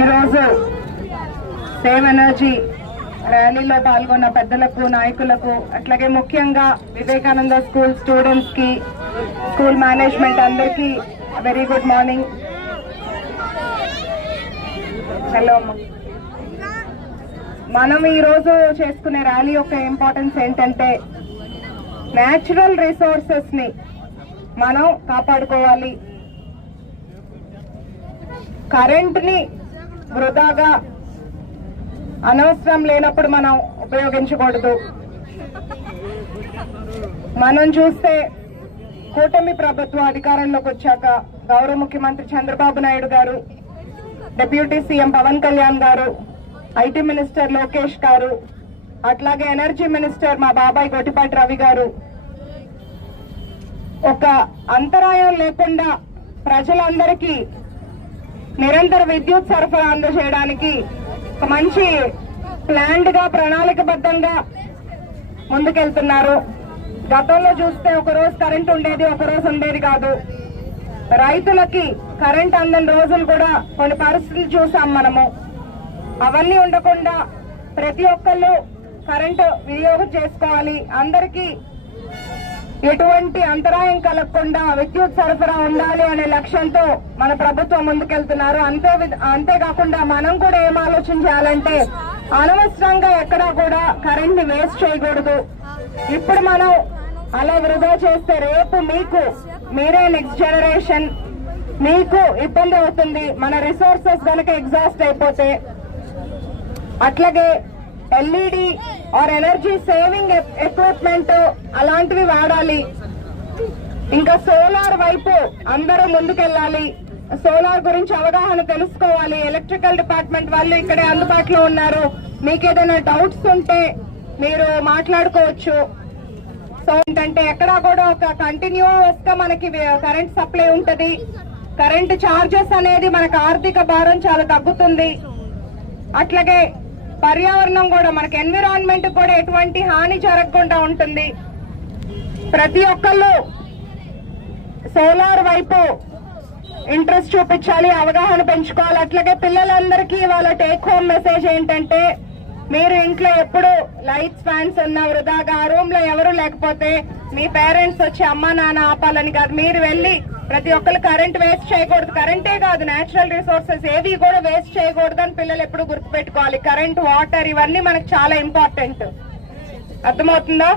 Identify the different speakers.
Speaker 1: ఈరోజు save energy ర్యాలీలో పాల్గొన్న పెద్దలకు నాయకులకు అట్లాగే ముఖ్యంగా వివేకానంద స్కూల్ స్టూడెంట్స్కి స్కూల్ మేనేజ్మెంట్ అందరికీ వెరీ గుడ్ మార్నింగ్. హలో మనం ఈరోజు చేసుకునే ర్యాలీ యొక్క ఇంపార్టెన్స్ ఏంటంటే న్యాచురల్ రిసోర్సెస్ని మనం కాపాడుకోవాలి. కరెంట్ని వృధాగా అనవసరం లేనప్పుడు మనం ఉపయోగించకూడదు. మనం చూస్తే కూటమి ప్రభుత్వం అధికారంలోకి వచ్చాక గౌరవ ముఖ్యమంత్రి చంద్రబాబు నాయుడు గారు డిప్యూటీ సీఎం పవన్ కళ్యాణ్ గారు ఐటీ మినిస్టర్ లోకేష్ గారు అట్లాగే ఎనర్జీ మినిస్టర్ మా బాబాయ్ గొట్టిపాటి రవి గారు ఒక అంతరాయం లేకుండా ప్రజలందరికీ నిరంతర విద్యుత్ సరఫరా అందజేయడానికి ఒక మంచి ప్లాండ్గా ప్రణాళికబద్ధంగా ముందుకెళ్తున్నారు. గతంలో చూస్తే ఒక రోజు కరెంట్ ఉండేది ఒక రోజు ఉండేది కాదు. రైతులకి కరెంట్ అందని రోజులు కూడా కొన్ని పరిస్థితులు చూసాం మనము. అవన్నీ ఉండకుండా ప్రతి ఒక్కళ్ళు కరెంటు వినియోగం చేసుకోవాలి. అందరికీ ఎటువంటి అంతరాయం కలగకుండా విద్యుత్ సరఫరా ఉండాలి అనే లక్ష్యంతో మన ప్రభుత్వం ముందుకెళ్తున్నారు. అంతే అంతేకాకుండా మనం కూడా ఏం ఆలోచన చేయాలంటే అనవసరంగా ఎక్కడా కూడా కరెంట్ని వేస్ట్ చేయకూడదు. ఇప్పుడు మనం అలా వృధా చేస్తే రేపు మీకు మీరే నెక్స్ట్ జనరేషన్ మీకు ఇబ్బంది అవుతుంది. మన రిసోర్సెస్ కనుక ఎగ్జాస్ట్ అయిపోతే. అట్లాగే LED or energy saving equipment అలాంటివి వాడాలి. ఇంకా సోలార్ వైపు అందరూ ముందుకెళ్ళాలి. సోలార్ గురించి అవగాహన తెలుసుకోవాలి. ఎలక్ట్రికల్ డిపార్ట్మెంట్ వాళ్ళు ఇక్కడే అందుబాటులో ఉన్నారు. మీకు ఏదైనా డౌట్స్ ఉంటే మీరు మాట్లాడుకోవచ్చు. సో ఏంటంటే ఎక్కడా కూడా ఒక కంటిన్యూస్గా మనకి కరెంట్ సప్లై ఉంటది. కరెంట్ చార్జెస్ అనేది మనకు ఆర్థిక భారం చాలా తగ్గుతుంది. అట్లాగే పర్యావరణం కూడా మనకి ఎన్విరాన్మెంట్ కూడా ఎటువంటి హాని జరగకుండా ఉంటుంది. ప్రతి ఒక్కళ్ళు సోలార్ వైపు ఇంట్రెస్ట్ చూపించాలి అవగాహన పెంచుకోవాలి. అట్లాగే పిల్లలందరికీ వాళ్ళ టేక్ హోమ్ మెసేజ్ ఏంటంటే మీరు ఇంట్లో ఎప్పుడు లైట్స్ ఫ్యాన్స్ ఉన్న వృధాగా ఆ రూమ్లో ఎవరు లేకపోతే మీ పేరెంట్స్ వచ్చి అమ్మా నాన్న ఆపాలని కాదు. మీరు వెళ్ళి ప్రతి ఒక్కరు కరెంట్ వేస్ట్ చేయకూడదు. కరెంటే కాదు నేచురల్ రిసోర్సెస్ ఏవి కూడా వేస్ట్ చేయకూడదు అని పిల్లలు ఎప్పుడు గుర్తుపెట్టుకోవాలి. కరెంట్ వాటర్ ఇవన్నీ మనకు చాలా ఇంపార్టెంట్ అర్థమవుతుందా?